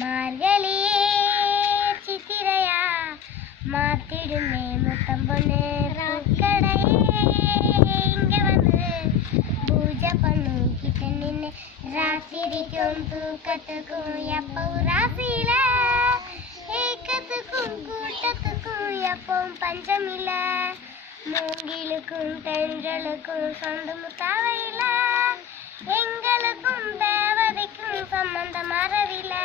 മാർഗളിയേ ചിത്തിരയാ മാത്തിടുന്നേ മുത്തം പൊண்ணு പൂക്കടയേ இங்க வந்து பூஜை பண்ணிக்கிட்ட நின்று ராத்திரிக்கும் தூக்கத்துக்கும் எப்பவும் ராசியில ஏக்கத்துக்கும் கூட்டத்துக்கும் எப்பவும் பஞ்சமில்ல மூங்கிலுக்கும் தென்றலுக்கும் சொந்தம் தேவையில்ல எங்களுக்கும் தேவதைக்கும் சம்பந்தம் மறவில்லை.